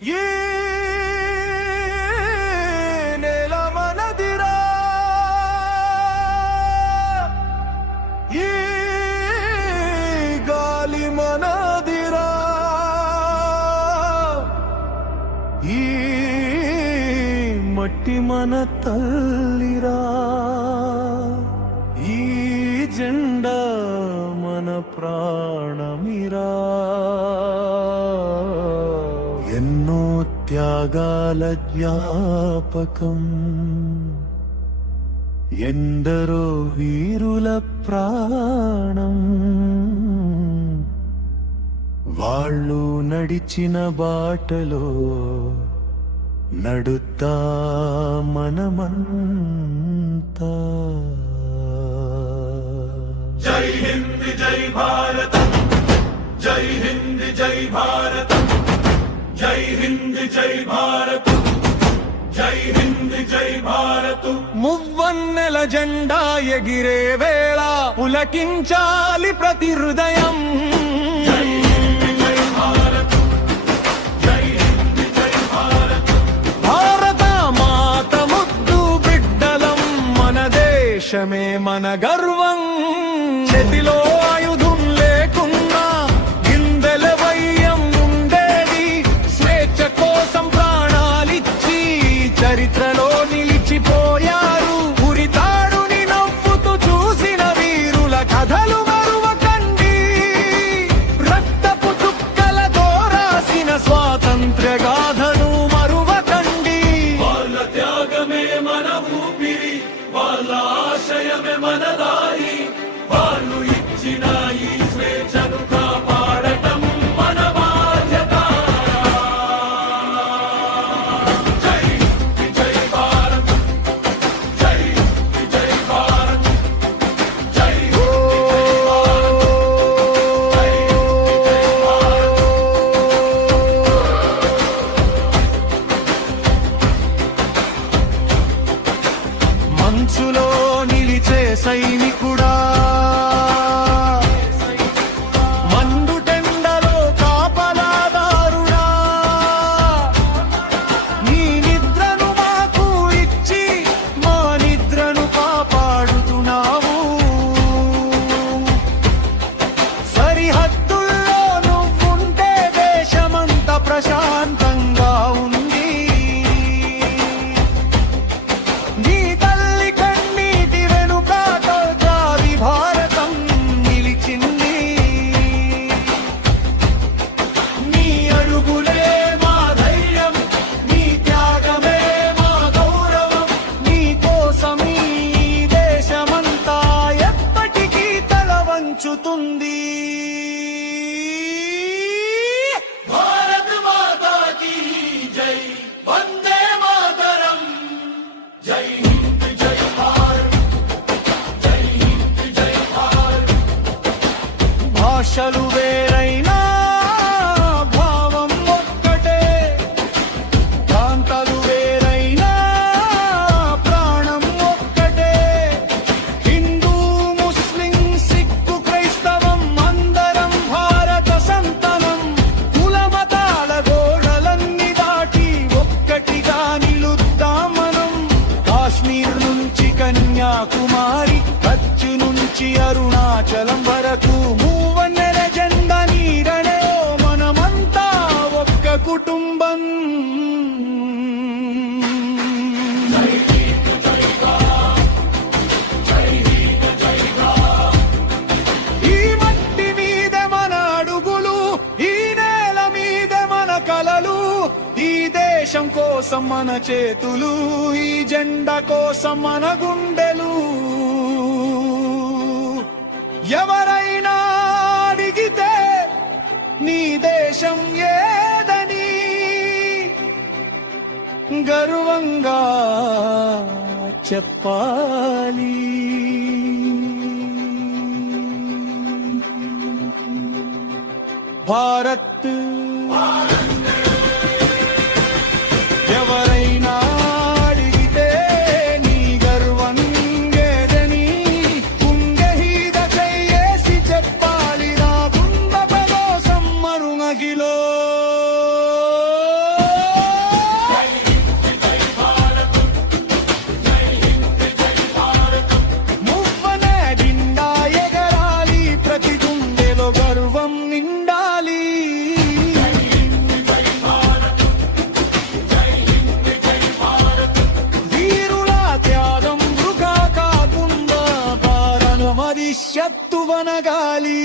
ఏ నేల మనదిరా, ఏ గాలి మనదిరా, ఈ మట్టి మన తల్లిరా, ఈ జెండా మన ప్రాణమిరా. ఎన్నో త్యాగాల జ్ఞాపకం, ఎందరో వీరుల ప్రాణం, వాళ్ళు నడిచిన బాటలో నడుద్దా మనమంతా. జై హింద్ జై భారత్, జై హింద్ జై భారత్, జై హింద్ జై భారత్, జై హింద్ జై భారత్. మువ్వన్నెల జెండా ఎగిరే వేళ పులకించాలి ప్రతి హృదయం. జై హింద్ జై భారత్, జై హింద్ జై భారత్. భారత మాత ముద్దు బిడ్డలం, మన దేశమే మన గర్వం. చేతిలో ఆయుధం లేకున్నా గిందెల వయ్యం ఉండేది, స్వేచ్ఛ కోసం ప్రాణాలిచ్చి చరిత్రలో నిలిచిపోయారు. ఉరితాడుని నవ్వుతూ చూసిన వీరుల కథలు మరువకండి, రక్తపు చుక్కలతో రాసిన స్వాతంత్ర్య గాథను మరువకండి. వాళ్ళ త్యాగమే మన ఊపిరి, వాళ్ళ ఆశయమే మన దారి, వాళ్ళు ఇచ్చిన ఈ స్వేచ్ఛను కాపాడటం మన బాధ్యత. జై హింద్ జై భారత్, జై హింద్ జై భారత్, జై హింద్ జై భారత్, జై హింద్ జై భారత్. మంచులో నిలిచే సైనికుడా, మండుటెండలో కాపలాదారుడా, నీ నిద్రను మాకు ఇచ్చి మా నిద్రను కాపాడుతున్నావు. సరిహద్దుల్లో నువ్వుంటే దేశమంత ప్రశాంతంగా ఉంది. నీ తల్లి కన్నీటి వెనుకాతో జాతి భారతం నిలిచింది. నీ అడుగులే మా ధైర్యం, నీ త్యాగమే మా గౌరవం. నీ కోసం ఈ దేశమంతా ఎప్పటికీ తల వంచుతుంది. భారత్ మాతా కీ జై, వందే మాతరం. జై హింద్ జై భారత్, జై హింద్ జై భారత్. భాషలు వేరైనా భావం ఒక్కటే, ప్రాంతాలు వేరైనా ప్రాణం ఒక్కటే. హిందూ ముస్లిం సిక్కు క్రైస్తవం అందరం భారత సంతనం. కుల మతాల గోడలన్నీ దాటి ఒక్కటిగా నిలుద్దాం మనం. కాశ్మీర్ నుంచి కన్యాకుమారి, కచ్ నుంచి అరుణాచలం వరకు మూవన్నెల జెండా నీడనే మనమంతా ఒక్క కుటుంబం. ఈ మట్టి మీద మన అడుగులు, ఈ నేల మీద మన కలలు, ఈ దేశం కోసం మన చేతులు, ఈ జెండా కోసం మన గుండెలు. ఎవరైనా అడిగితే నీ దేశం ఏదని గర్వంగా చెప్పాలి. భారత్ ఎవరైనా అడిగితే నీ గర్వం ఏదని కుంగహీద చేసి చెప్పాలి. నా గుండె కోసం మరుమగిలో వనగాలి